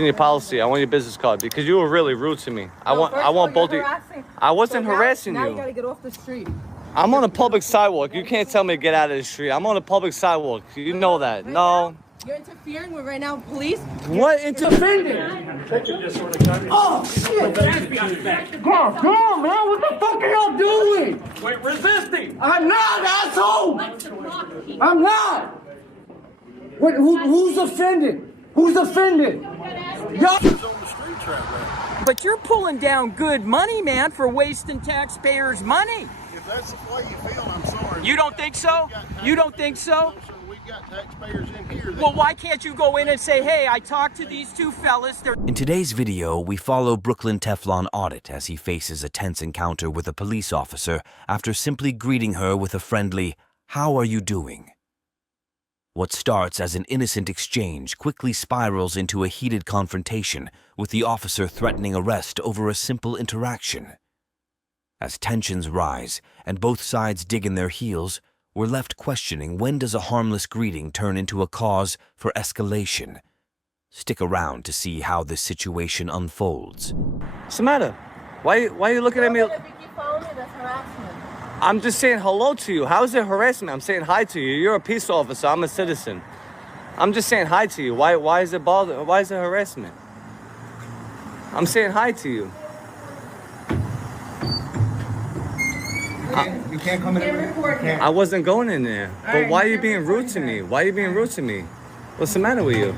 in your policy. I want your business card because you were really rude to me. I want both of you. I wasn't harassing you. Now you gotta get off the street. I'm on a public sidewalk. You can't tell me to get out of the street. I'm on a public sidewalk. You know that. Right no. Now, you're interfering with right now police. What interfering? Oh shit! God damn, man! What the fuck are y'all doing? We're resisting. I'm not, asshole. I'm not. What? Who's offended? Who's offended? Y'all. But you're pulling down good money, man, for wasting taxpayers' money. If that's the way you feel, I'm sorry. You don't think so? You don't think so? We've got taxpayers in here. Well, why can't you go in and say, hey, I talked to these two fellas. In today's video, we follow Brooklyn Teflon Audit as he faces a tense encounter with a police officer after simply greeting her with a friendly, "How are you doing?" What starts as an innocent exchange quickly spirals into a heated confrontation, with the officer threatening arrest over a simple interaction. As tensions rise and both sides dig in their heels, we're left questioning, when does a harmless greeting turn into a cause for escalation? Stick around to see how this situation unfolds. What's the matter? Why are you looking at me? If you keep following me, that's harassment. I'm just saying hello to you. How is it harassment? I'm saying hi to you. You're a peace officer. I'm a citizen. I'm just saying hi to you. Why is it bother? Why is it harassment? I'm saying hi to you. You can't come in there. I wasn't going in there. But why are you being rude to me? Why are you being rude to me? What's the matter with you?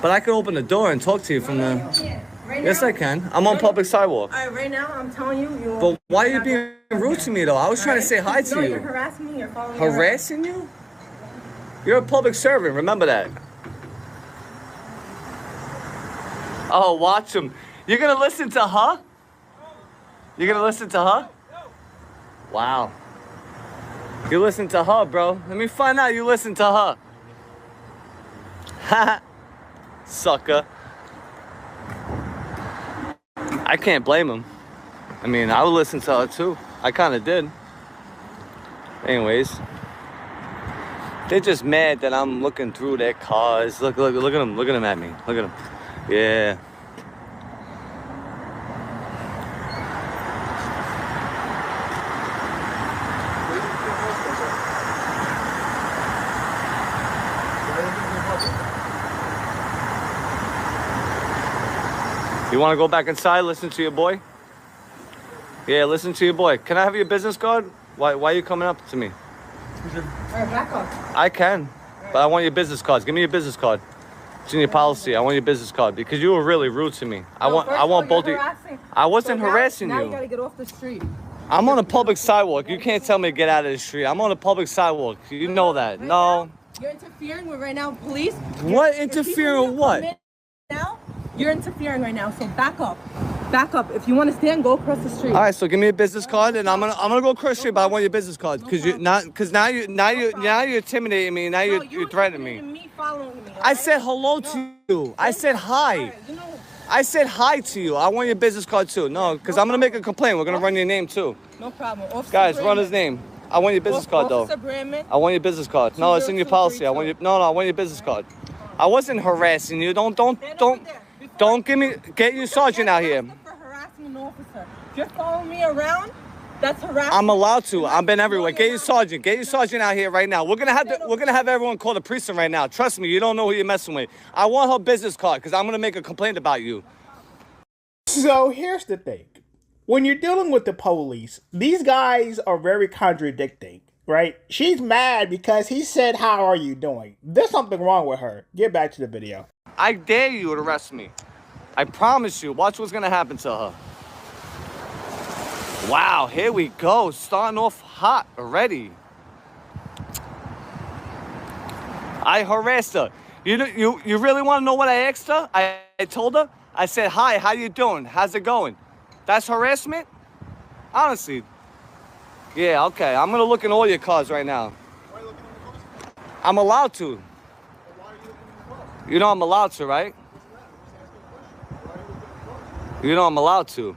But I could open the door and talk to you from the... Yes, I can. I'm on public sidewalk. All right, right now, I'm telling you. But why are you being rude to me, though? I was trying to say hi to No, you. you're harassing me. You're following me around. Harassing you? You're a public servant. Remember that. Oh, watch him. You're going to listen to her? You're going to listen to her? Wow. You listen to her, bro. Let me find out you listen to her. Ha! Sucker. I can't blame him. I mean, I would listen to her too. I kind of did. Anyways. They're just mad that I'm looking through their cars. Look at them. Look at them at me. Look at them. Yeah. You want to go back inside, listen to your boy? Yeah, listen to your boy. Can I have your business card? Why are you coming up to me? All right, back up. I can, but I want your business cards. Give me your business card. It's in your policy. I want your business card because you were really rude to me. I want both of you. I wasn't harassing you. Now you gotta get off the street. I'm on a public sidewalk. You can't tell me to get out of the street. I'm on a public sidewalk. You know that. No. You're interfering with right now police. What interfering with what? Now you're interfering right now. So back up. Back up. If you want to stand, go across the street. All right, so give me a business card, and I'm gonna go across the street, but I want your business card because now you're intimidating me. Now you're threatening me. Following me. I said hello to you. I said hi. I said hi to you. I want your business card too. No, because I'm gonna make a complaint. We're gonna run your name too. No problem. Officer Guys, Brandon. run his name. I want your business card though. Officer Brandon. I want your business card. No, it's in your policy. I want your I want your business card. I wasn't harassing you. Don't get your sergeant out here. For harassing an officer. If you're following me around, that's harassment. I'm allowed to. I've been everywhere. Get your sergeant. Get your sergeant out here right now. We're gonna have everyone call the precinct right now. Trust me, you don't know who you're messing with. I want her business card because I'm gonna make a complaint about you. So here's the thing. When you're dealing with the police, these guys are very contradicting, right? She's mad because he said, "How are you doing?" There's something wrong with her. Get back to the video. I dare you to arrest me. I promise you. Watch what's gonna happen to her. Wow, here we go. Starting off hot already. I harassed her. You really want to know what I asked her? I told her. I said, "Hi, how you doing? How's it going?" That's harassment? Honestly. Yeah, okay. I'm gonna look in all your cars right now. Why are you looking in the cars? I'm allowed to. Why are you looking in the cars? You know I'm allowed to, right? You know I'm allowed to.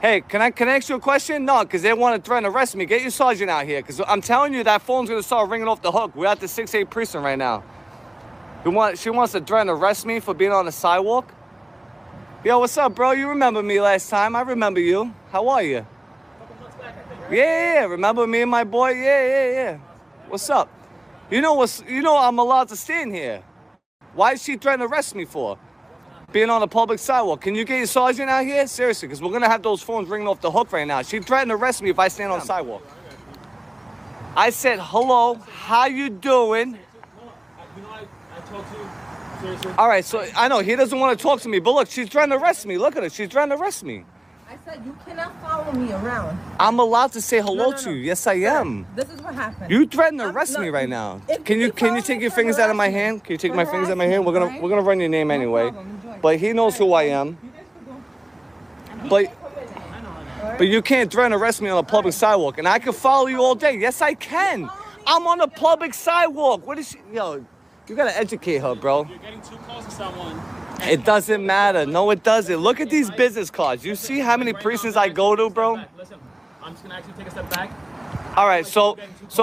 Hey, can I ask you a question? No, because they want to threaten to arrest me. Get your sergeant out here, because I'm telling you that phone's going to start ringing off the hook. We're at the 6-8 precinct right now. She wants to threaten to arrest me for being on the sidewalk? Yo, what's up, bro? You remember me last time. I remember you. How are you? Yeah. Remember me and my boy? Yeah. What's up? You know I'm allowed to stand here. Why is she threatening to arrest me for? Being on a public sidewalk. Can you get your sergeant out here? Seriously, because we're going to have those phones ringing off the hook right now. She threatened to arrest me if I stand on the sidewalk. I said, hello, how you doing? I talked to you. Seriously. All right, so I know he doesn't want to talk to me, but look, she's trying to arrest me. Look at her. She's trying to arrest me. I said you cannot follow me around. I'm allowed to say hello No. to you. Yes, I am. This is what happened. You threaten to arrest me right now. Can you take your fingers out of my hand? Can you take my fingers out of my hand? We're gonna run your name anyway. But he knows who I am. But you can't threaten to arrest me on a public sidewalk, and I can follow you all day. Yes, I can. I'm on a public sidewalk. What is she? Yo, you gotta educate her, bro. You're getting too close to someone. It doesn't matter. No, it doesn't. Look at these business cards. You see how many precincts I go to, bro? Listen, I'm just gonna actually take a step back. All right, so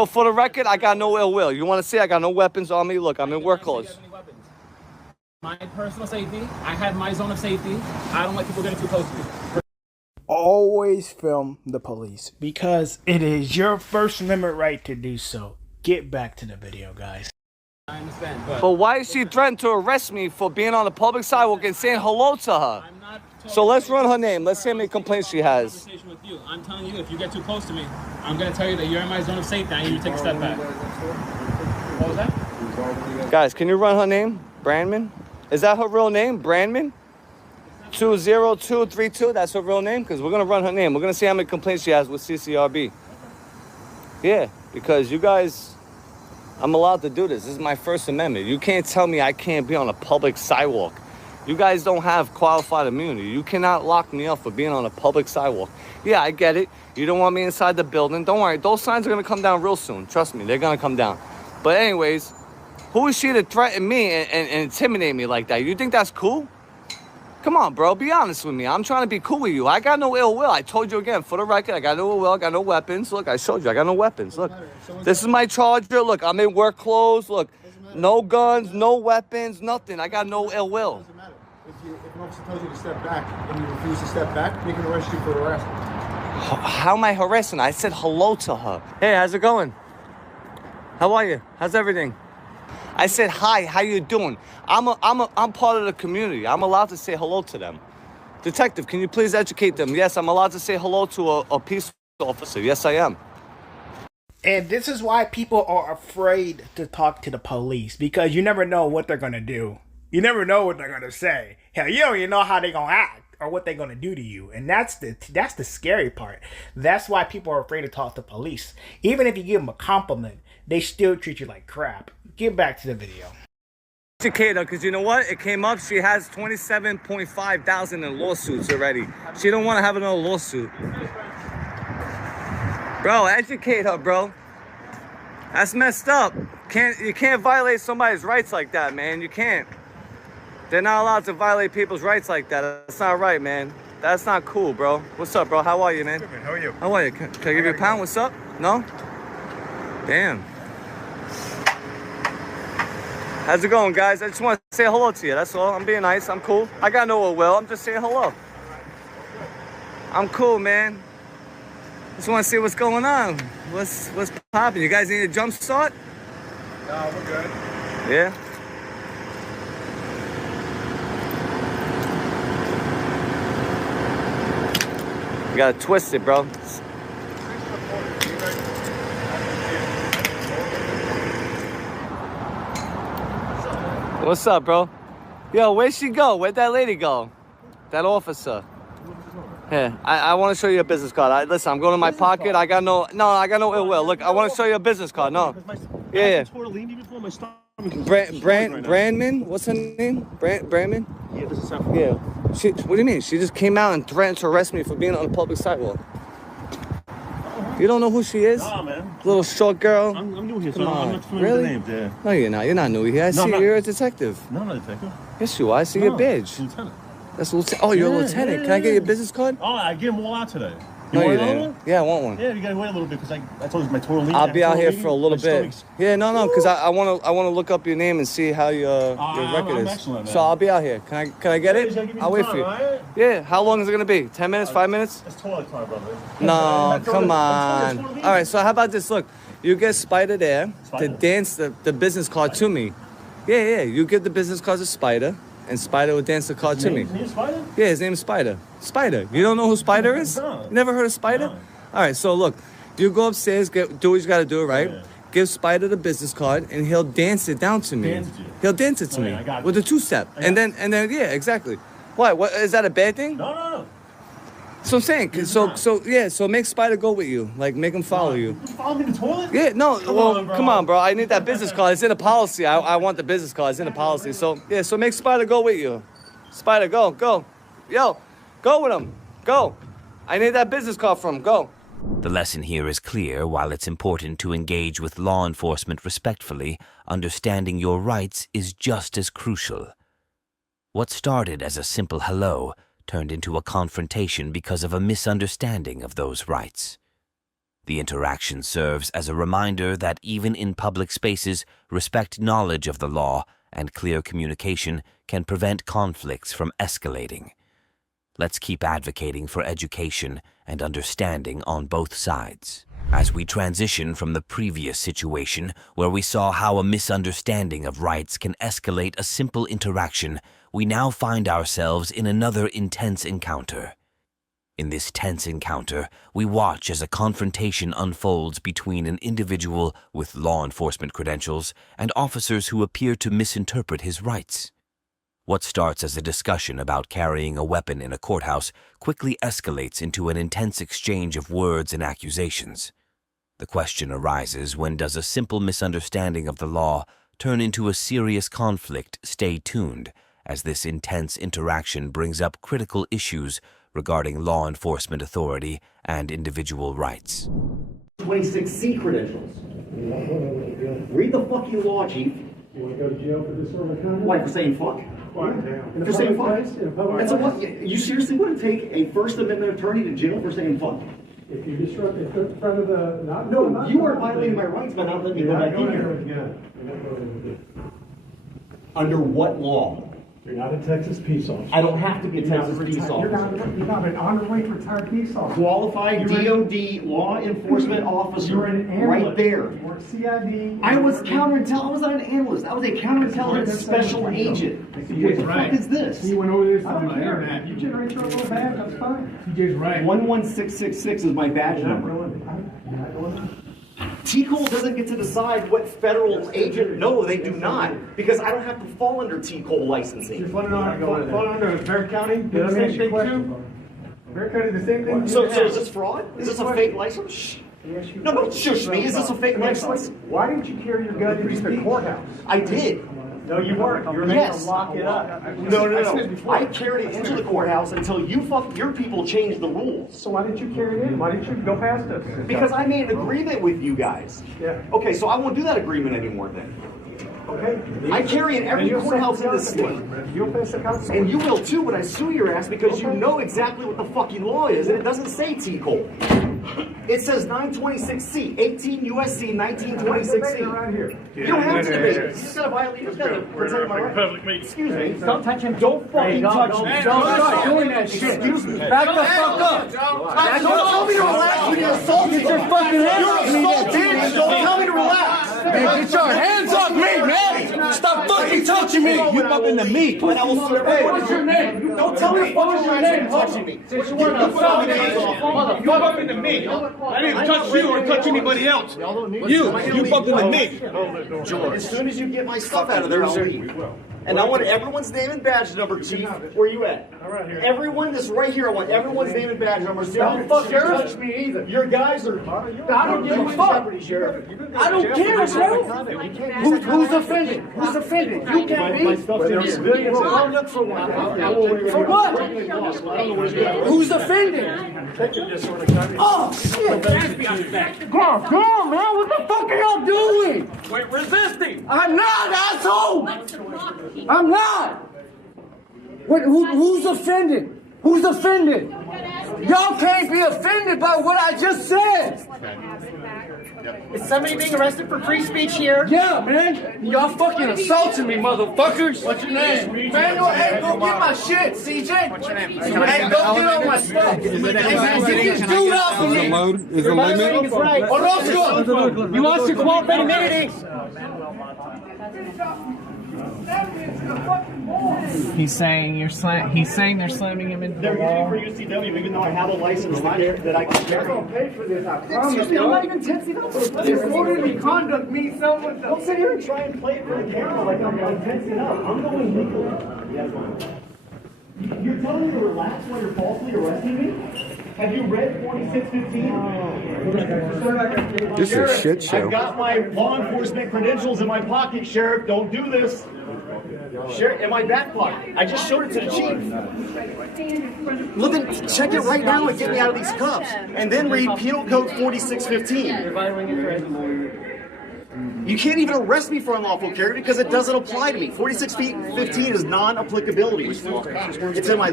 for the record, I got no ill will. You want to say I got no weapons on me? Look, I'm in work clothes. My personal safety, I have my zone of safety. I don't like people getting too close to me. Always film the police because it is your First Amendment right to do so. Get back to the video, guys. I understand, But why is she threatening to arrest me for being on a public sidewalk and saying hello to her? I'm not So let's run her name. Let's see how many complaints she has. conversation with you. I'm telling you, if you get too close to me, I'm gonna tell you that you're in my zone of safety. I need you to take a step back. What was that? Guys, can you run her name? Brandman? Is that her real name? Brandman? 20232, that's her real name? Because we're going to run her name. We're going to see how many complaints she has with CCRB. Yeah, because you guys, I'm allowed to do this. This is my First Amendment. You can't tell me I can't be on a public sidewalk. You guys don't have qualified immunity. You cannot lock me up for being on a public sidewalk. Yeah, I get it. You don't want me inside the building. Don't worry. Those signs are going to come down real soon. Trust me, they're going to come down. But anyways, who is she to threaten me and intimidate me like that? You think that's cool? Come on, bro. Be honest with me. I'm trying to be cool with you. I got no ill will. I told you again, for the record, I got no ill will. I got no weapons. Look, I showed you. I got no weapons. Look, this is my charger. Look, I'm in work clothes. Look, no guns, no weapons, nothing. I got no ill will. Doesn't matter. If an officer tells you to step back and you refuse to step back, they can arrest you for harassment. How am I harassing her? I said hello to her. Hey, how's it going? How are you? How's everything? I said, hi, how you doing? I'm part of the community. I'm allowed to say hello to them. Detective, can you please educate them? Yes, I'm allowed to say hello to a peace officer. Yes, I am. And this is why people are afraid to talk to the police, because you never know what they're going to do. You never know what they're going to say. Hell, you don't even know how they're going to act or what they're going to do to you. And that's the scary part. That's why people are afraid to talk to police. Even if you give them a compliment, they still treat you like crap. Get back to the video. Educate her, because you know what? It came up. She has 27.5 thousand in lawsuits already. She don't want to have another lawsuit. Bro, educate her, bro. That's messed up. You can't violate somebody's rights like that, man. You can't. They're not allowed to violate people's rights like that. That's not right, man. That's not cool, bro. What's up, bro? How are you, man? Good, man. How are you? How are you? Can I give you a pound? What's up? No? Damn. How's it going, guys? I just want to say hello to you. That's all. I'm being nice. I'm cool. I got no ill will. I'm just saying hello. I'm cool, man. Just want to see what's going on. What's popping? You guys need a jump start? No, we're good. Yeah? You gotta twist it, bro. What's up, bro? Yo, where'd she go? Where'd that lady go? That officer. Here, I want to show you a business card. Listen, I'm going to my pocket. I got no ill will. Look, I want to show you a business card. No. Yeah. Brandman? What's her name? Brandman? Yeah, this is Yeah. What do you mean? She just came out and threatened to arrest me for being on a public sidewalk. You don't know who she is? Nah, man. Little short girl. I'm new here, so Come on. I'm not familiar Really? with the names. Yeah. No, you're not. You're not new here. I see not- you're a detective. No, I'm not a detective. Yes, you are. I see your badge. Lieutenant. That's lieutenant. Oh, you're a Yeah, lieutenant. yeah, Can I get yeah. your business card? Oh, I gave them all out today. No, you want another didn't. one? Yeah, I want one. Yeah, you gotta wait a little bit because I told you my total lead. I'll be out here for a little bit. Yeah, no, because I wanna look up your name and see how your record I'm is. excellent, man. So I'll be out here. Can I get it? I'll wait for you. Right? Yeah. How long is it gonna be? 10 minutes? 5 minutes? It's toilet time, brother. No, come on. All right. So how about this? Look, you get Spider there to dance the business card to me. Yeah. You give the business card to Spider, and Spider will dance the card to me. His name is Spider? Yeah, his name is Spider. Spider. You don't know who Spider is? No. You never heard of Spider? No. All right, so look, you go upstairs, do what you got to do, right? Yeah. Give Spider the business card, and he'll dance it down to me. Dance it to you? He'll dance it to me I got with you. a two-step, and then yeah, exactly. What is that a bad thing? No. So I'm saying, so make Spider go with you, like make him follow you. You follow me in the toilet? Yeah, no, Come on, bro. I need that business card. It's in the policy. I want the business card. It's in the policy. So yeah, so make Spider go with you. Spider, go. Yo, go with him. Go. I need that business card from him. Go. The lesson here is clear. While it's important to engage with law enforcement respectfully, understanding your rights is just as crucial. What started as a simple hello turned into a confrontation because of a misunderstanding of those rights. The interaction serves as a reminder that even in public spaces, respect knowledge of the law and clear communication can prevent conflicts from escalating. Let's keep advocating for education and understanding on both sides. As we transition from the previous situation where we saw how a misunderstanding of rights can escalate a simple interaction, we now find ourselves in another intense encounter. In this tense encounter, we watch as a confrontation unfolds between an individual with law enforcement credentials and officers who appear to misinterpret his rights. What starts as a discussion about carrying a weapon in a courthouse quickly escalates into an intense exchange of words and accusations. The question arises, when does a simple misunderstanding of the law turn into a serious conflict? Stay tuned, as this intense interaction brings up critical issues regarding law enforcement authority and individual rights. 26C credentials. Read the fucking law, Chief. You want to go to jail for this sort of conduct? Why, for saying fuck? For saying fuck? And so what? You seriously wouldn't take a First Amendment attorney to jail for saying fuck? If you disrupt it in front of the... No, you are violating my rights by not letting me go back in here. Under what law? You're not a Texas peace officer. I don't have to be a Texas peace You're officer. not an honorary retired peace officer. Qualified DOD law enforcement officer. You're an analyst. Right there. You weren't CID. I was counterintelligence. I was not an analyst. I was a counterintelligence special agent. What the fuck is this? He went over this on the internet. You generate your little badge, that's fine. TJ's right. 11666 is my badge number. T-Cole doesn't get to decide what federal agent. No, they do not, because I don't have to fall under T-Cole licensing. You're falling under Bear County. The same thing too. Bear County, the same thing. So is this fraud? Is this a fake license? Shh. No, don't shush me. Is this a fake license? Why didn't you carry your gun into the courthouse? I did. No, you weren't. You were Yes. to lock it up. No. I carried it into the courthouse until your people changed the rules. So why didn't you carry it in? Why didn't you go past us? Because I made an agreement with you guys. Yeah. Okay, so I won't do that agreement anymore then. Okay. I carry in every Then you'll courthouse in the face the state. consequences. You'll face the consequences. And you will too when I sue your ass, because you know exactly what the fucking law is, and it doesn't say T-Cole. It says 926C, 18 USC 1926C. Right here. You don't have to debate. You just gotta violate. You just gotta protect my rights. Excuse me. Stop touching. Don't fucking touch me. Don't start doing that shit. Excuse me. Back the fuck up. Don't tell me to relax when you're assaulting. Get your fucking hands off me. You're assaulting. Don't tell me to relax. Man, get your hands off me, man! Stop fucking touching me! You bumping the meat! And I will serve everyone. What's your name? Don't tell me what was your name touching me. You bumping the meat! I didn't touch you or touch anybody else. You bumping the meat! As soon as you get my stuff out of there, I'll leave. And I want everyone's name and badge number, Chief. Where you at? Everyone that's right here, I want everyone's name and badge number. Don't fucking touch me either. Your guys are... I don't give a fuck. I don't care, bro. Who's offended? Who's offended? You can't be. I'll look for one. For what? Who's offended? Oh, shit. Come on, man. What the fuck are y'all doing? We're resisting! I'm not, asshole. I'm not. Who's offended? Who's offended? Y'all can't be offended by what I just said. Is somebody being arrested for free speech here? Yeah, man. Y'all fucking assaulting me, motherfuckers. What's your name? Man, hey, go get my shit, CJ. What's your name? Hey, go get all my stuff. Get this dude off of me. Is the limit? Orozco. You lost your qualified immunity. He's saying they're slamming him into the wall. For UCW, even though I have a license that I can carry. Don't pay for this. I promise. Excuse me, I'm not even tensing up. Disorderly conduct means someone. Don't sit here and try and play it for the camera like I'm tensing up. I'm going legally. You're telling me to relax while you're falsely arresting me? Have you read 4615? This is a shit show. I've got my law enforcement credentials in my pocket, Sheriff. Don't do this. Sheriff, in my back pocket. I just showed it to the chief. Look at, check it right now and get me out of these cuffs. And then read Penal Code 4615. You can't even arrest me for unlawful carry because it doesn't apply to me. 4615 is non-applicability. It's in my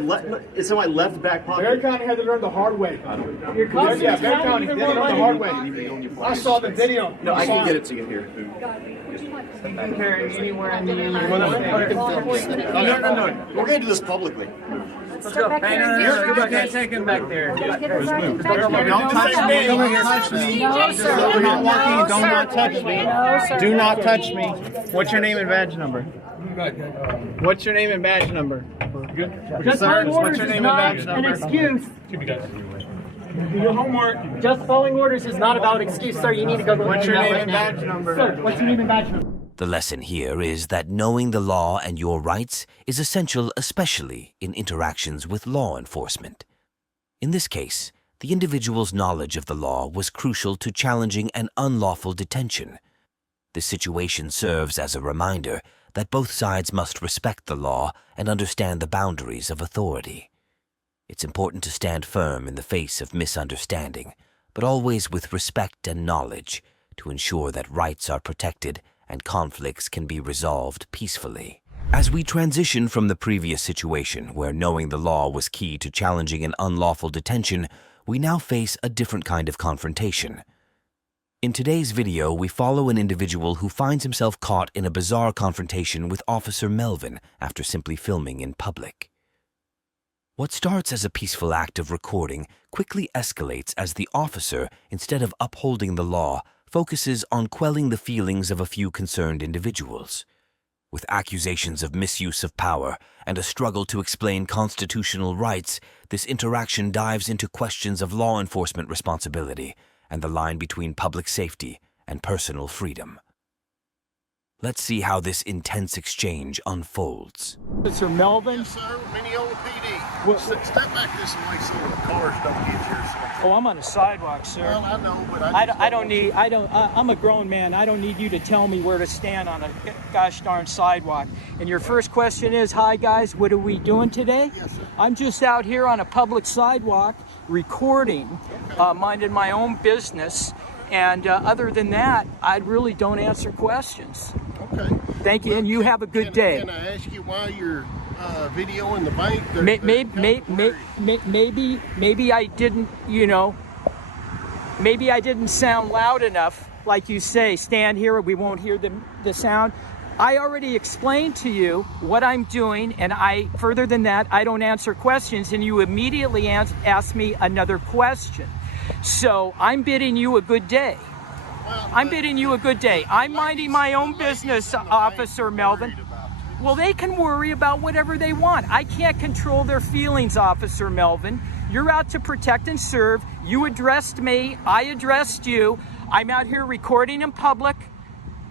left back pocket. Bear County had to learn the hard way. Bear County had to learn the hard way. I saw the video. No, I can get it to you here. Carry anywhere in the No. We're going to do this publicly. You can't take him back there. Don't touch me. Don't touch me. I'm not walking. Do not touch me. Do not touch me. What's your name and badge number? What's your name and badge number? Just following orders is not an excuse. Do your homework. Just following orders is not about excuse, sir. You need to go. What's your name and badge number? Sir, what's your name and badge number? The lesson here is that knowing the law and your rights is essential, especially in interactions with law enforcement. In this case, the individual's knowledge of the law was crucial to challenging an unlawful detention. This situation serves as a reminder that both sides must respect the law and understand the boundaries of authority. It's important to stand firm in the face of misunderstanding, but always with respect and knowledge to ensure that rights are protected and conflicts can be resolved peacefully. As we transition from the previous situation where knowing the law was key to challenging an unlawful detention, we now face a different kind of confrontation. In today's video, we follow an individual who finds himself caught in a bizarre confrontation with Officer Melvin after simply filming in public. What starts as a peaceful act of recording quickly escalates as the officer, instead of upholding the law, focuses on quelling the feelings of a few concerned individuals. With accusations of misuse of power and a struggle to explain constitutional rights, this interaction dives into questions of law enforcement responsibility and the line between public safety and personal freedom. Let's see how this intense exchange unfolds. Officer Melvin. Yes, sir. Mineola PD. Step back this way so the cars don't get here. Oh, I'm on a sidewalk, sir. Well, I know, but I'm a grown man. I don't need you to tell me where to stand on a gosh darn sidewalk. And your first question is, hi guys, what are we doing today? Yes, sir. I'm just out here on a public sidewalk recording, minding my own business. And other than that, I really don't answer questions. Okay. Thank you, and you have a good day. Can I ask you why you're videoing the bank? Maybe I didn't, maybe I didn't sound loud enough. Like you say, stand here, we won't hear the sound. I already explained to you what I'm doing, and further than that, I don't answer questions, and you immediately ask me another question. So I'm bidding you a good day. I'm bidding you a good day. I'm minding my own business, Officer Melvin. Well, they can worry about whatever they want. I can't control their feelings, Officer Melvin. You're out to protect and serve. You addressed me. I addressed you. I'm out here recording in public.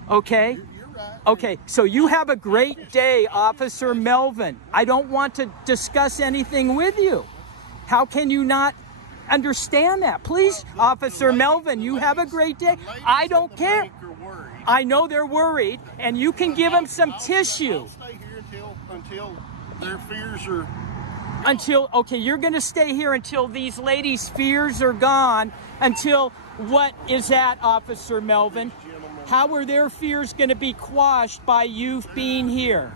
Okay? Okay, so you have a great day, Officer Melvin. I don't want to discuss anything with you. How can you not understand that? Please, Officer Melvin, you have a great day. I don't care. I know they're worried, and you can give them some tissue. Stay here until their fears are... Okay, you're going to stay here until these ladies' fears are gone. Until what is that, Officer Melvin? How are their fears going to be quashed by you being here?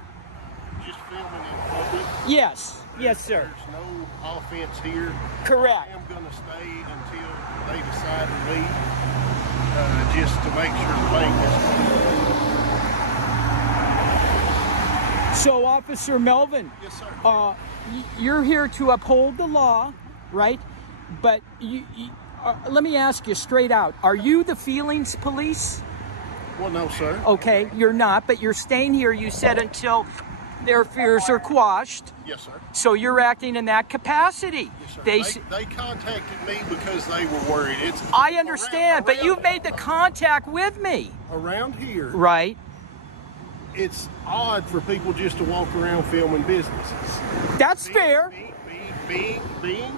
Just filming in public? Yes. Yes, sir. There's no offense here. Correct. I am going to stay until they decide to leave, just to make sure the bank is clean. So, Officer Melvin, Yes, sir. You're here to uphold the law, right? But let me ask you straight out. Are you the feelings police? Well, no, sir. Okay, you're not, but you're staying here, you said, until their fears are quashed. Yes, sir. So you're acting in that capacity. Yes, sir. They contacted me because they were worried. I understand, but you've made the contact with me. Around here, right? It's odd for people just to walk around filming businesses. That's fair. Being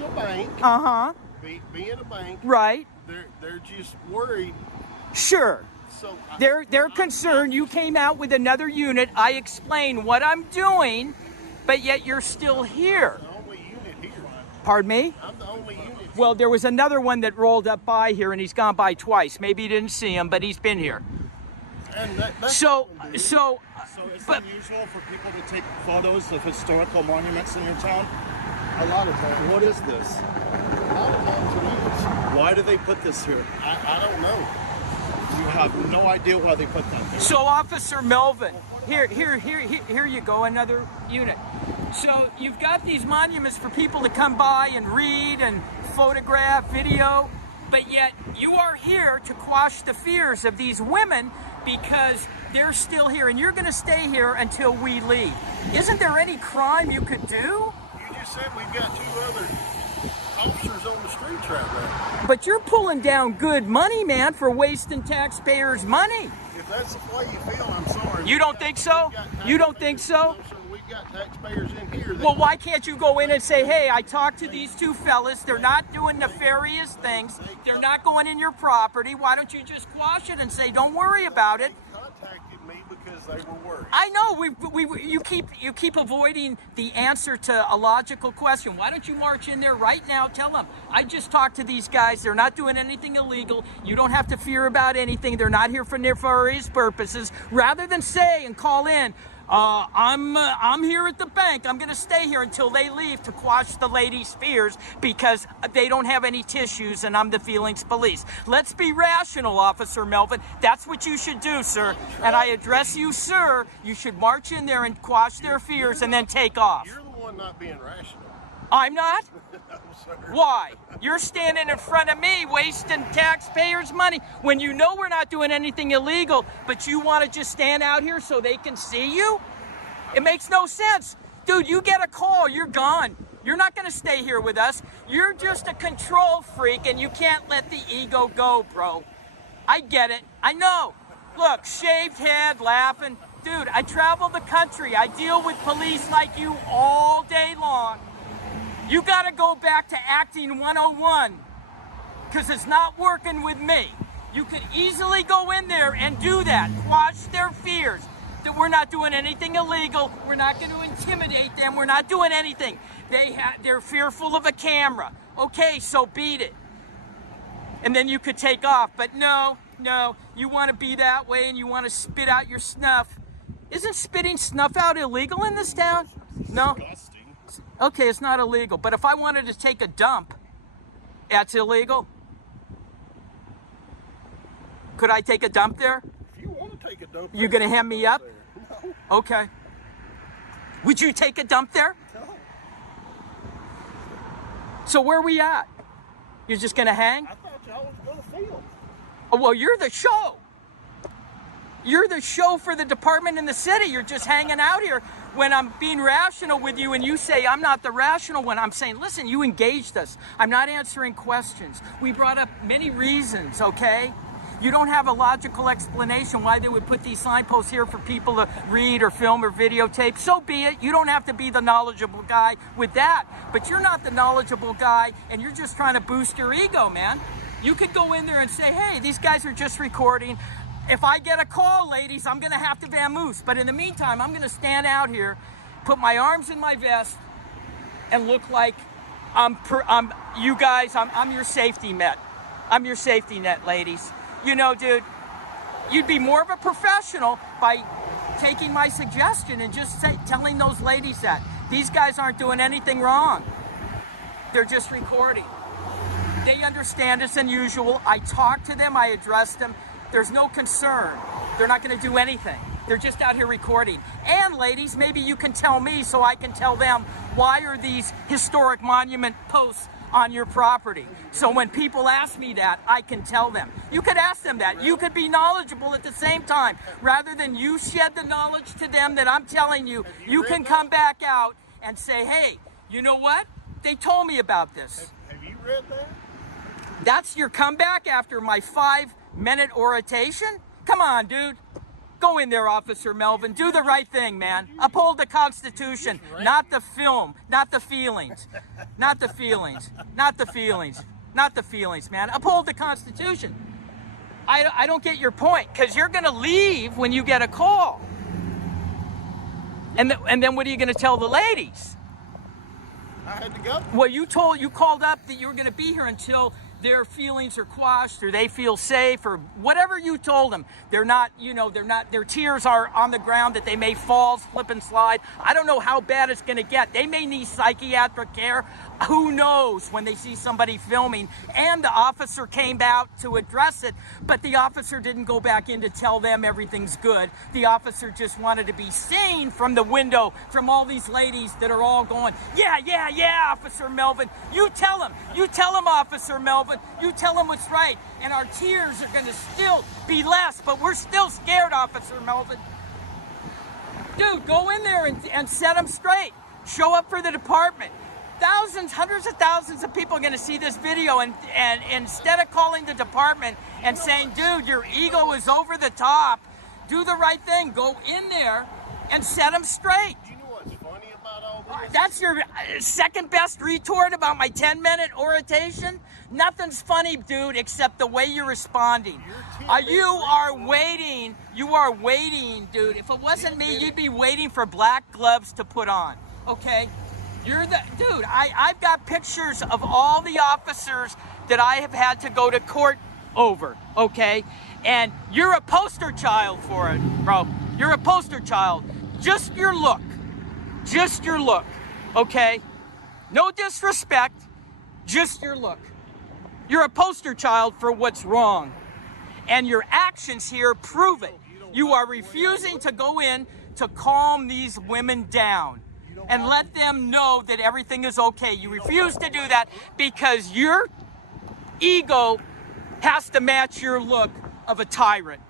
a bank. Being a bank. Right. They're just worried. Sure. So they're concerned. You came out with another unit. I explained what I'm doing, but yet you're still here. I'm the only unit here. Pardon me? I'm the only unit here. Well, there was another one that rolled up by here, and he's gone by twice. Maybe you didn't see him, but he's been here. And that's So it's unusual for people to take photos of historical monuments in your town? a lot of times. What is this? A lot of times it is. Why do they put this here? I don't know. You have no idea why they put that there. So, Officer Melvin, here you go, another unit. So you've got these monuments for people to come by and read and photograph, video, but yet you are here to quash the fears of these women because they're still here, and you're going to stay here until we leave. Isn't there any crime you could do? You just said we've got 2 other officers on the streets right now. But you're pulling down good money, man, for wasting taxpayers' money. If that's the way you feel, I'm sorry. You don't think so? You don't think so? No, sir, we've got taxpayers in here. Well, why can't you go in and say, hey, I talked to these 2 fellas. They're not doing nefarious things. They're not going in your property. Why don't you just quash it and say, don't worry about it? They contacted me because they were worried. I know. You keep avoiding the answer to a logical question. Why don't you march in there right now? Tell them, I just talked to these guys. They're not doing anything illegal. You don't have to fear about anything. They're not here for nefarious purposes. Rather than say and call in, I'm here at the bank. I'm going to stay here until they leave to quash the ladies' fears because they don't have any tissues and I'm the feelings police. Let's be rational, Officer Melvin. That's what you should do, sir. And I address you, sir. You should march in there and quash their fears and then take off. You're the one not being rational. I'm not? No, sir. Why? You're standing in front of me wasting taxpayers' money when you know we're not doing anything illegal, but you want to just stand out here so they can see you? It makes no sense. Dude, you get a call, you're gone. You're not going to stay here with us. You're just a control freak and you can't let the ego go, bro. I get it. I know. Look, shaved head, laughing. Dude, I travel the country. I deal with police like you all day long. You got to go back to acting 101 because it's not working with me. You could easily go in there and do that, quash their fears that we're not doing anything illegal. We're not going to intimidate them. We're not doing anything. They're fearful of a camera. Okay, so beat it. And then you could take off. But no, you want to be that way and you want to spit out your snuff. Isn't spitting snuff out illegal in this town? No? Okay, it's not illegal, but if I wanted to take a dump, that's illegal? Could I take a dump there? If you want to take a dump, you going to hem me up? No. Okay. Would you take a dump there? No. So where are we at? You're just going to hang? I thought y'all was going to film. Oh, well, you're the show. You're the show for the department in the city. You're just hanging out here when I'm being rational with you and you say I'm not the rational one. I'm saying, listen, you engaged us. I'm not answering questions. We brought up many reasons, okay? You don't have a logical explanation why they would put these signposts here for people to read or film or videotape. So be it. You don't have to be the knowledgeable guy with that. But you're not the knowledgeable guy and you're just trying to boost your ego, man. You could go in there and say, hey, these guys are just recording. If I get a call, ladies, I'm going to have to vamoose. But in the meantime, I'm going to stand out here, put my arms in my vest, and look like I'm your safety net. I'm your safety net, ladies. You know, dude, you'd be more of a professional by taking my suggestion and just telling those ladies that. These guys aren't doing anything wrong. They're just recording. They understand it's unusual. I talk to them, I address them. There's no concern. They're not going to do anything. They're just out here recording. And ladies, maybe you can tell me so I can tell them, why are these historic monument posts on your property? So when people ask me that, I can tell them. You could ask them that. You could be knowledgeable at the same time. Rather than you shed the knowledge to them that I'm telling you, you can come back out and say, hey, you know what? They told me about this. Have you read that? That's your comeback after my 5-minute oration? Come on, dude. Go in there, Officer Melvin. Do the right thing, man. Uphold the Constitution, not the film, not the feelings. Not the feelings. Not the feelings. Not the feelings, man. Uphold the Constitution. I don't get your point, because you're going to leave when you get a call. And then what are you going to tell the ladies? I had to go. Well, you called up that you were going to be here until their feelings are quashed or they feel safe or whatever you told them. They're not, their tears are on the ground that they may fall, slip and slide. I don't know how bad it's going to get. They may need psychiatric care. Who knows when they see somebody filming? And the officer came out to address it, but the officer didn't go back in to tell them everything's good. The officer just wanted to be seen from the window from all these ladies that are all going, yeah, Officer Melvin. You tell him, Officer Melvin. You tell him what's right. And our tears are going to still be less, but we're still scared, Officer Melvin. Dude, go in there and set them straight. Show up for the department. Thousands, hundreds of thousands of people are going to see this video, and instead of calling the department and saying, dude, your ego is over the top, do the right thing. Go in there and set them straight. You know what's funny about all this? That's your second best retort about my 10-minute oration? Nothing's funny, dude, except the way you're responding. You are waiting, dude. If it wasn't me, you'd be waiting for black gloves to put on, okay? Dude, I've got pictures of all the officers that I have had to go to court over, okay? And you're a poster child for it, bro. You're a poster child. Just your look, okay? No disrespect, just your look. You're a poster child for what's wrong. And your actions here prove it. You are refusing to go in to calm these women down and let them know that everything is okay. You refuse to do that because your ego has to match your look of a tyrant.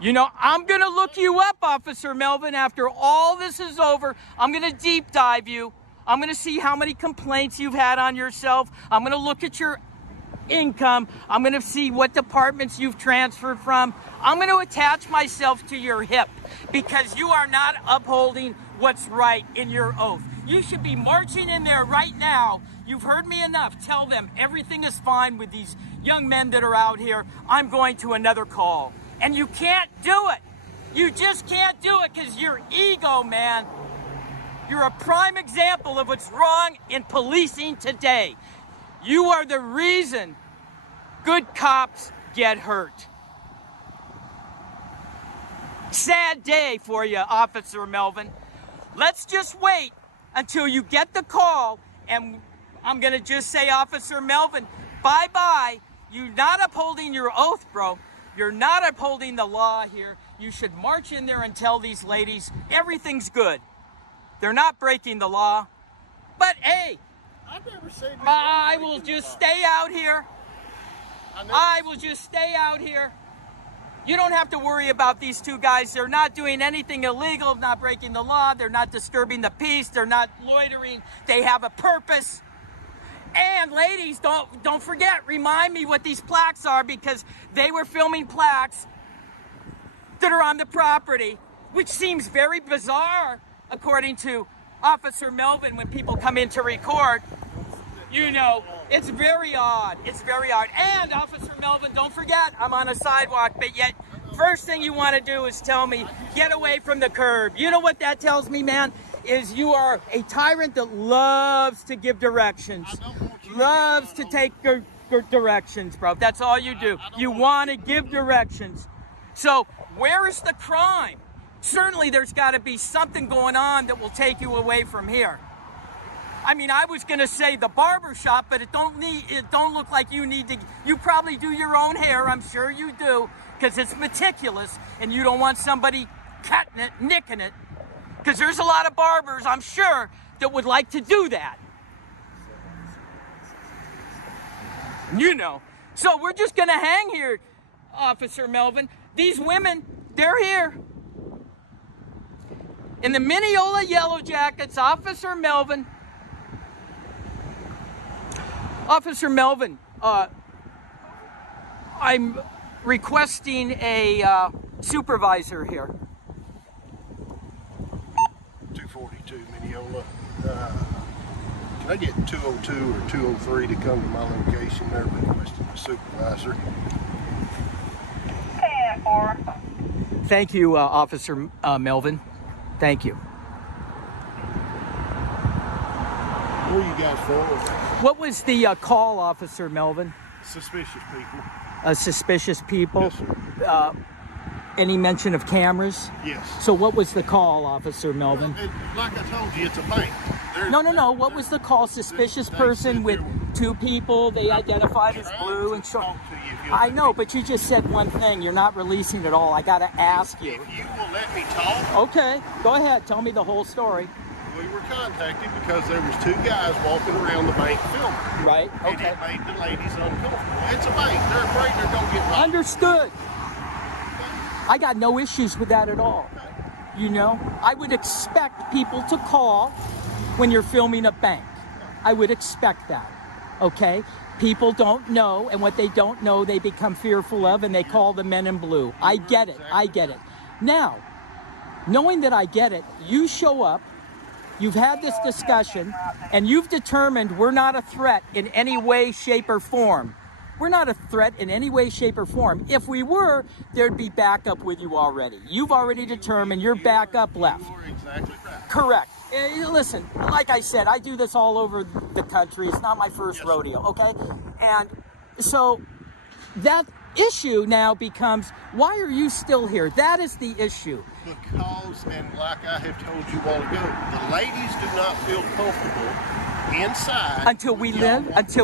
I'm going to look you up, Officer Melvin, after all this is over. I'm going to deep dive you. I'm going to see how many complaints you've had on yourself. I'm going to look at your income. I'm going to see what departments you've transferred from. I'm going to attach myself to your hip because you are not upholding what's right in your oath. You should be marching in there right now. You've heard me enough. Tell them everything is fine with these young men that are out here. I'm going to another call. And you can't do it. You just can't do it because your ego, man. You're a prime example of what's wrong in policing today. You are the reason good cops get hurt. Sad day for you, Officer Melvin. Let's just wait until you get the call, and I'm going to just say, Officer Melvin, bye-bye. You're not upholding your oath, bro. You're not upholding the law here. You should march in there and tell these ladies everything's good. They're not breaking the law. But, hey, I will just stay out here. I will just stay out here. You don't have to worry about these two guys. They're not doing anything illegal, not breaking the law. They're not disturbing the peace. They're not loitering. They have a purpose. And ladies, don't forget, remind me what these plaques are, because they were filming plaques that are on the property, which seems very bizarre, according to Officer Melvin, when people come in to record. It's very odd. It's very odd. And Officer Melvin, don't forget, I'm on a sidewalk, but yet first thing you want to do is tell me, get away from the curb. You know what that tells me, man? Is you are a tyrant that loves to give directions. Loves to take directions, bro. That's all you do. You want to give directions. So where is the crime? Certainly there's got to be something going on that will take you away from here. I mean, I was going to say the barber shop, but it don't look like you need to. You probably do your own hair. I'm sure you do, because it's meticulous, and you don't want somebody cutting it, nicking it, because there's a lot of barbers, I'm sure, that would like to do that. You know. So we're just going to hang here, Officer Melvin. These women, they're here. In the Mineola Yellow Jackets, Officer Melvin. Officer Melvin, I'm requesting a supervisor here. 242 Mineola. Can I get 202 or 203 to come to my location? They're requesting a supervisor. 10-4. Thank you, Officer Melvin. Thank you. What are you guys for? What was the call, Officer Melvin? Suspicious people. Suspicious people? Yes, sir. Any mention of cameras? Yes. So what was the call, Officer Melvin? Well, like I told you, it's a bank. No. What was the call? Suspicious person with two people they identified as blue and short. I know, but you just said one thing. You're not releasing it all. I got to ask you. If you will let me talk. Okay, go ahead. Tell me the whole story. We were contacted because there was two guys walking around the bank filming. Right. And Okay. it made the ladies uncomfortable. It's a bank. They're afraid they're going to get robbed. Understood. I got no issues with that at all. You know, I would expect people to call when you're filming a bank. I would expect that. Okay? People don't know, and what they don't know, they become fearful of, and they call the men in blue. I get it. I get it. Now, knowing that I get it, you show up, you've had this discussion, and you've determined we're not a threat in any way, shape, or form. We're not a threat in any way, shape, or form. If we were, there'd be backup with you already. You've already determined your backup left. You are exactly right. Correct. Listen, like I said, I do this all over the country. It's not my first rodeo, okay? And so that issue now becomes, why are you still here? That is the issue. Because, and like I have told you a while ago, the ladies do not feel comfortable inside until we leave. Yes,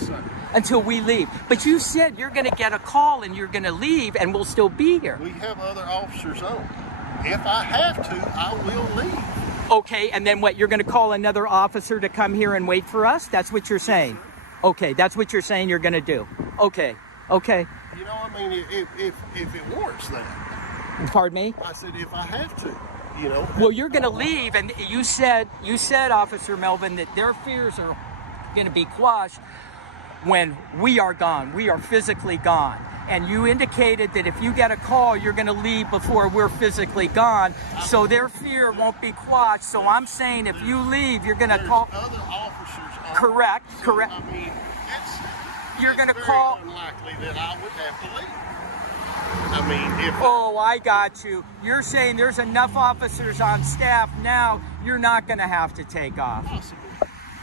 sir. Until we leave. But you said you're going to get a call and you're going to leave, and we'll still be here. We have other officers on. If I have to, I will leave. Okay, and then what? You're going to call another officer to come here and wait for us? That's what you're saying? Okay, that's what you're saying you're going to do. Okay. You know, I mean, if it warrants that. Pardon me? I said if I have to, you know. Well, you're going to leave, and you said, Officer Melvin, that their fears are going to be quashed when we are gone. We are physically gone. And you indicated that if you get a call, you're going to leave before we're physically gone, so their fear won't be quashed. So I'm saying if you leave, you're going to call. Other officers on. Correct. So, I mean, you're going to very call. Unlikely that I would have to leave. I mean, if. Oh, I got you. You're saying there's enough officers on staff now, you're not going to have to take off. Possible.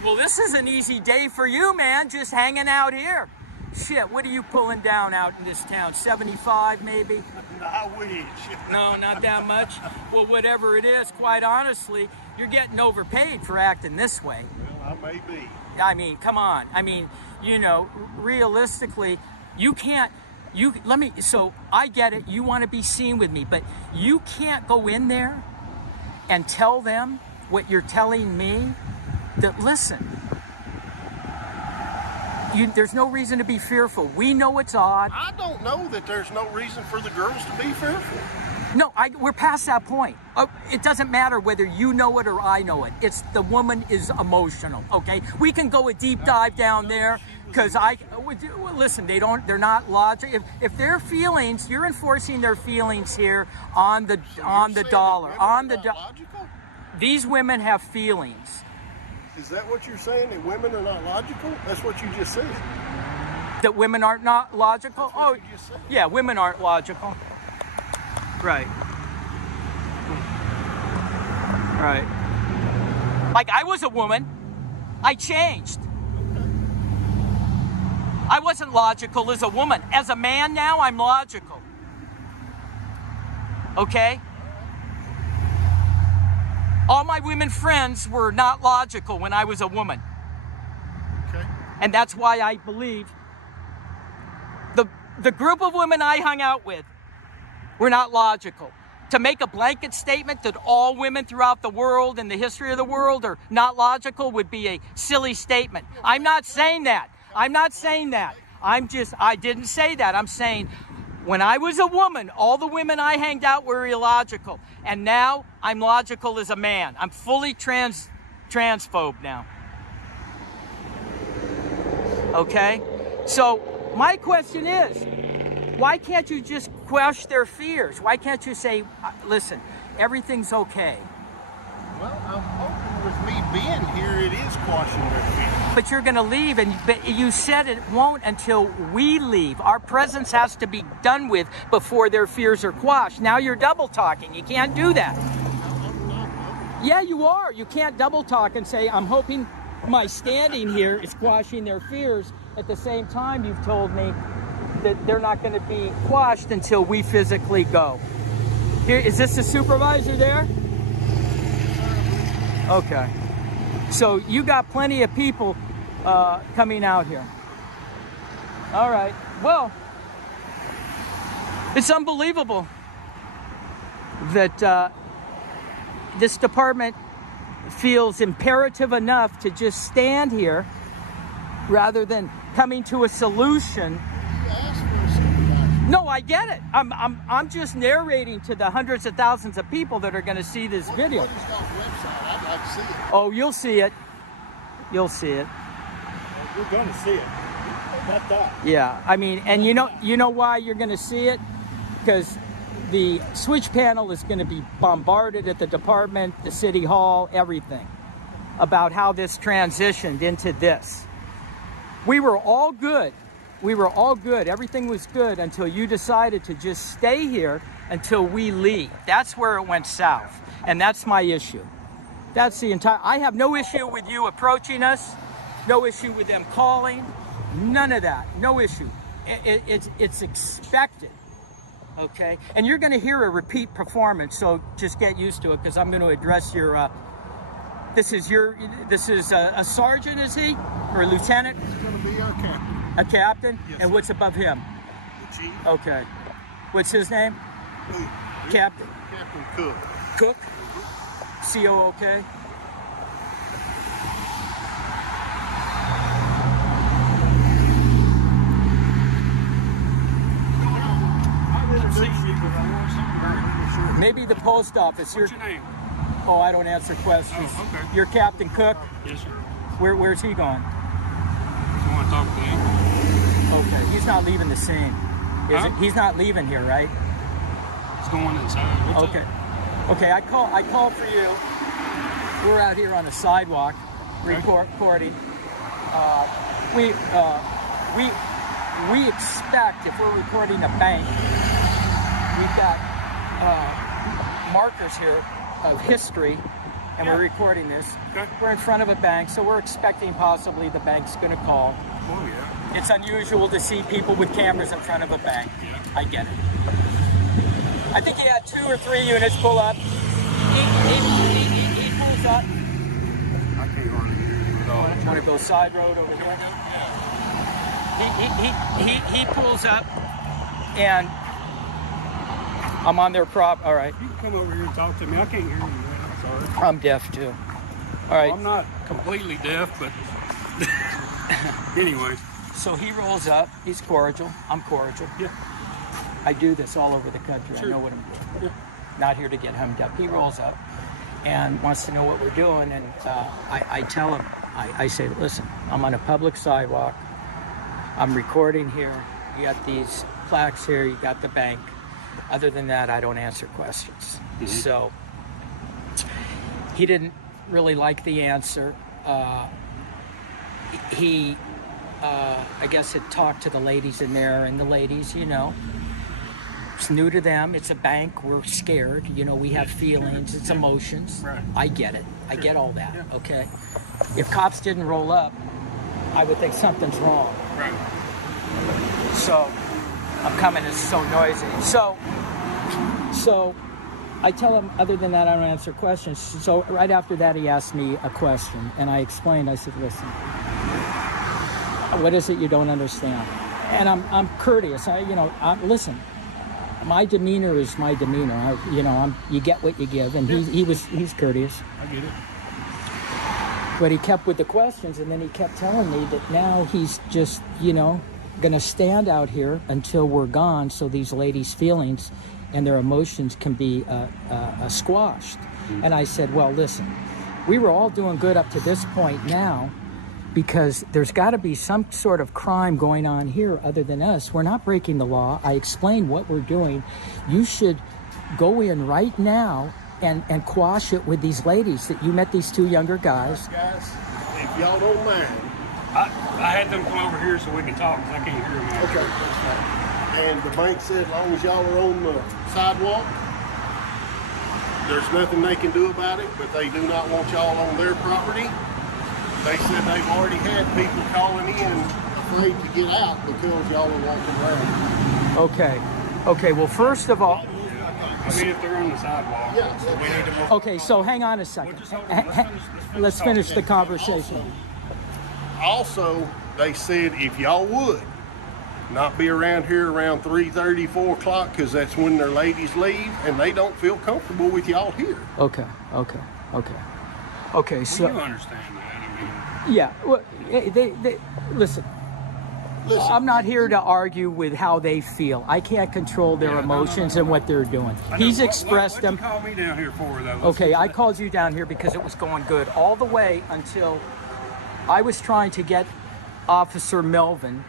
Well, this is an easy day for you, man, just hanging out here. Shit, what are you pulling down out in this town? 75 maybe? I wish. No, not that much. Well, whatever it is, quite honestly, you're getting overpaid for acting this way. Well, I may be. I mean, come on. I mean, you know, realistically, you can't, so I get it, you want to be seen with me, but you can't go in there and tell them what you're telling me, that listen, there's no reason to be fearful. We know it's odd. I don't know that there's no reason for the girls to be fearful. No, we're past that point. It doesn't matter whether you know it or I know it. It's the woman is emotional, okay? We can go a deep dive down there because listen, they're not logical. If their feelings, you're enforcing their feelings here on the dollar. Logical? These women have feelings. Is that what you're saying, that women are not logical? That's what you just said. That women aren't not logical? That's what you just said. Yeah, women aren't logical. Right. Like I was a woman. I changed. I wasn't logical as a woman. As a man now, I'm logical. okay? All my women friends were not logical when I was a woman. Okay. And that's why I believe the group of women I hung out with were not logical. To make a blanket statement that all women throughout the world and the history of the world are not logical would be a silly statement. I'm not saying that. I'm not saying that. I didn't say that. I'm saying when I was a woman, all the women I hanged out were illogical. And now I'm logical as a man. I'm fully transphobe now. Okay? So my question is, why can't you just quash their fears? Why can't you say, listen, everything's okay? Well, I'm hoping with me being here, it is quashing their fears. But you're going to leave, but you said it won't until we leave. Our presence has to be done with before their fears are quashed. Now you're double talking. You can't do that. Yeah, you are. You can't double talk and say, I'm hoping my standing here is quashing their fears. At the same time, you've told me that they're not going to be quashed until we physically go. Here, is this the supervisor there? Okay. So you got plenty of people coming out here. All right. Well, it's unbelievable that this department feels imperative enough to just stand here rather than coming to a solution. No, I get it. I'm just narrating to the hundreds of thousands of people that are going to see this video. What is the website? I'd like to see it. Oh, you'll see it. You'll see it. You're going to see it. Not that. Yeah, I mean, and you know why you're going to see it? Because the switch panel is going to be bombarded at the department, the city hall, everything about how this transitioned into this. We were all good. We were all good. Everything was good until you decided to just stay here until we leave. That's where it went south. And that's my issue. That's the entire, I have no issue with you approaching us. No issue with them calling. None of that. No issue. It's expected. Okay? And you're going to hear a repeat performance, so just get used to it because I'm going to address your, this is a sergeant, is he? Or a lieutenant? It's going to be our captain. A captain? Yes, and sir. what's above him? The chief. Okay. What's his name? Captain. Captain Cook. Cook? C-O-O-K? Maybe the post office. What's your name? Oh, I don't answer questions. Oh, okay. You're Captain Cook? Yes, sir. Where's he going? You want to talk to him? Okay, he's not leaving the scene. Huh? He's not leaving here, right? He's going inside. What's Okay. up? Okay, I called for you. We're out here on the sidewalk recording. We expect, if we're recording a bank, we've got markers here of history, and we're recording this. Okay. We're in front of a bank, so we're expecting possibly the bank's going to call. Oh, yeah. It's unusual to see people with cameras in front of a bank. Yeah. I get it. I think he had 2 or 3 units pull up. He pulls up. I can't hardly hear you at all. Want to go side road over here? He pulls up, and I'm on their prop. All right. You can come over here and talk to me. I can't hear you, man. I'm sorry. I'm deaf too. All right. Well, I'm not completely deaf, but anyway. So he rolls up. He's cordial. I'm cordial. Yeah. I do this all over the country. Sure. I know what I'm doing. Yeah. Not here to get hummed up. He rolls up and wants to know what we're doing, and I tell him, I say, listen, I'm on a public sidewalk. I'm recording here. You got these plaques here. You got the bank. Other than that, I don't answer questions. Mm-hmm. So he didn't really like the answer. He, I guess, had talked to the ladies in there, and the ladies, you know, it's new to them. It's a bank. We're scared. You know, we have feelings. It's emotions. Right. I get it. I get all that. Yeah. Okay. If cops didn't roll up, I would think something's wrong. Right. So I'm coming. It's so noisy. So So I tell him, other than that, I don't answer questions. So right after that, he asked me a question, and I explained. I said, listen, what is it you don't understand? And I'm courteous. Listen, my demeanor is my demeanor. You get what you give, and he's courteous. I get it. But he kept with the questions, and then he kept telling me that now he's just, going to stand out here until we're gone, so these ladies' feelings and their emotions can be squashed. And I said, well, listen, we were all doing good up to this point now, because there's got to be some sort of crime going on here other than us. We're not breaking the law. I explained what we're doing. You should go in right now and quash it with these ladies that you met, these two younger guys. Guys, if y'all don't mind. I had them come over here so we can talk, because I can't hear them. Okay, that's fine. And the bank said as long as y'all are on the sidewalk, there's nothing they can do about it, but they do not want y'all on their property. They said they've already had people calling in afraid to get out because y'all are walking around. Okay, well, first of all, I mean, if they're on the sidewalk, so we need to move. okay, so hang on a second. Let's finish the conversation. Also, they said if y'all would not be around here around 3:30, 4 o'clock, because that's when their ladies leave, and they don't feel comfortable with y'all here. Okay, so... You understand that, Yeah, well, they listen. I'm not here to argue with how they feel. I can't control their emotions and what they're doing. He's expressed them. What you call me down here for, though? Okay, I called you down here because it was going good all the way until I was trying to get Officer Melvin,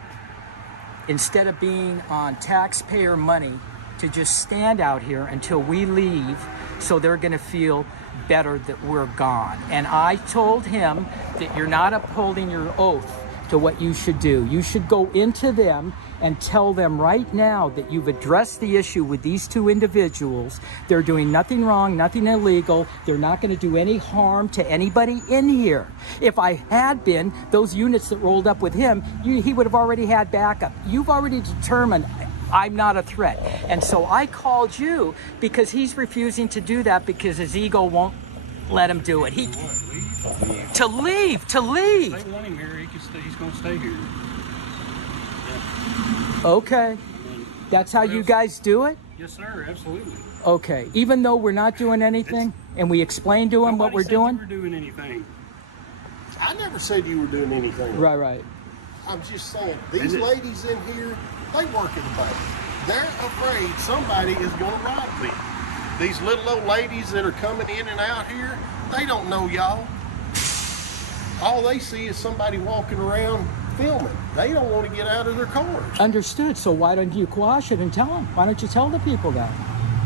instead of being on taxpayer money, to just stand out here until we leave, so they're going to feel better that we're gone. And I told him that you're not upholding your oath to what you should do. You should go into them and tell them right now that you've addressed the issue with these two individuals. They're doing nothing wrong, nothing illegal. They're not going to do any harm to anybody in here. If I had been, those units that rolled up with him, he would have already had backup. You've already determined I'm not a threat. And so I called you because he's refusing to do that because his ego won't let him do it. To leave. They want him here. He's going to stay here. Yeah. Okay. That's how you guys do it? Yes, sir. Absolutely. Okay. Even though we're not doing anything, and we explain to him what we're doing? Nobody said you were doing anything. I never said you were doing anything. Right. I'm just saying, these ladies in here, they work at the bank. They're afraid somebody is going to rob them. These little old ladies that are coming in and out here, they don't know y'all. All they see is somebody walking around filming. They don't want to get out of their cars. Understood. So why don't you quash it and tell them? Why don't you tell the people that?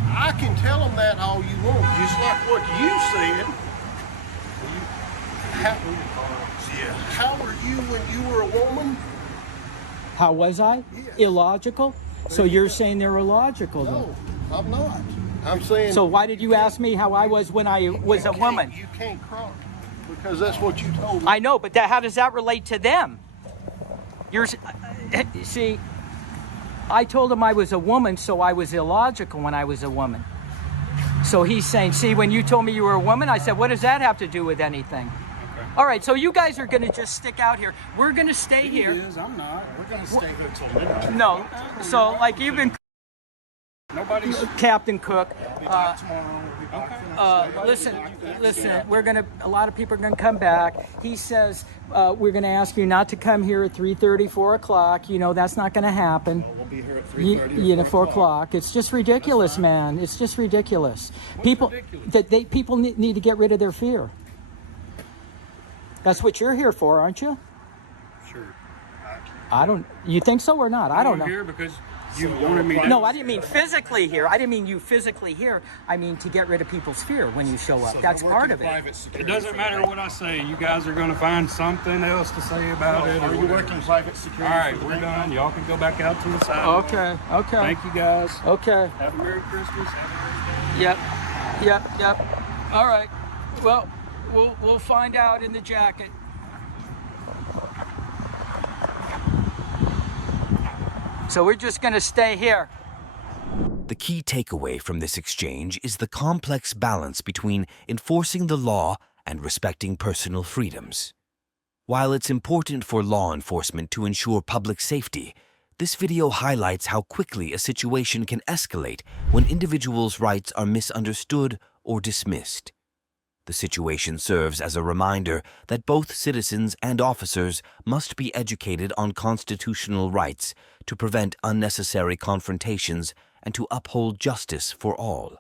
I can tell them that all you want, just like what you said. How were you when you were a woman? How was I? Yes. Illogical? So you're saying they're illogical, though? No, I'm not. I'm saying... So why did you ask me how I was when I was a woman? You can't cross, because that's what you told me. I know, but how does that relate to them? See, I told him I was a woman, so I was illogical when I was a woman. So he's saying, see, when you told me you were a woman, I said, what does that have to do with anything? Okay. All right, so you guys are going to just stick out here. We're going to stay here. I'm not. We're going to stay here until midnight. No, so like you've been... Nobody's... Captain Cook. Tomorrow. Listen, a lot of people are going to come back. He says, we're going to ask you not to come here at 3:30, 4 o'clock. You know, that's not going to happen. We'll be here at 3:30 4 o'clock. It's just ridiculous, man. It's just ridiculous. People need to get rid of their fear. That's what you're here for, aren't you? Sure. You think so or not? I don't know. I'm here because you wanted me to. No, I didn't mean physically here. I didn't mean you physically here. I mean to get rid of people's fear when you show up. That's part of it. It doesn't matter what I say. You guys are going to find something else to say about it. Are you working private security? All right, we're done. Y'all can go back out to the side. Okay. Thank you, guys. Okay. Have a Merry Christmas. Have a Merry Day. Yep. All right. Well, we'll find out in the jacket. So we're just going to stay here. The key takeaway from this exchange is the complex balance between enforcing the law and respecting personal freedoms. While it's important for law enforcement to ensure public safety, this video highlights how quickly a situation can escalate when individuals' rights are misunderstood or dismissed. The situation serves as a reminder that both citizens and officers must be educated on constitutional rights to prevent unnecessary confrontations and to uphold justice for all.